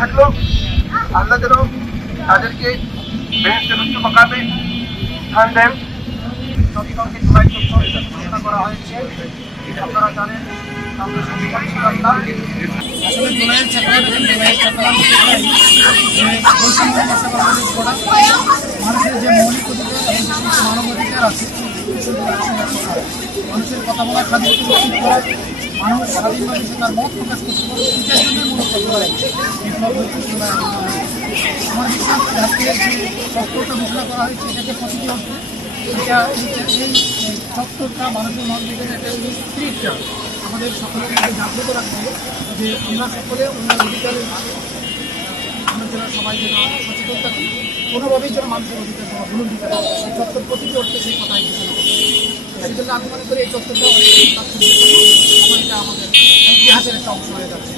থাকলো আল্লাহ যেন তাদেরকে বেহেশতের উচ্চ মাকামে স্থান দেন। নবীগণকে জুলাই ঘোষণা করা হয়েছে, আপনারা জানেন। আমরা সবাই ছিলাম না। আসলে জুলাইয়ের চেতনা দেখেন, জুলাইয়ের চেতনা মানুষের যে মৌলিক অধিকার এবং যে সমস্ত মানবাধিকার আছে মানুষের কথা বলার স্বাধীনতা নিশ্চিত করা, মানুষ স্বাধীনভাবে তার মত প্রকাশ করতে পারে, সেটার জন্যই মূলত বিপ্লব হচ্ছে জুলাই। আমার বিশ্বাস আজকের যে সত্তরটা ঘোষণা করা হয়েছে এটাকে প্রতিটি অর্থে এটা এই সত্তরটা মানুষের মন থেকে একটা স্পিরিটটা আমাদের সকলের মধ্যে জাগ্রত রাখবে যে আমরা সকলে অন্য অধিকারের আমরা যেন সবাই যেন সচেতন থাকি, কোনোভাবেই যেন মানুষের অধিকার দেওয়া ভুল অধিকার এই চত্বর প্রতিটি অর্থে সেই কথাই ঘোষণা করবে। সেই জন্য আমি মনে করি এই চত্বরটা আমার এটা আমাদের ইতিহাসের একটা অংশ হয়ে যাচ্ছে।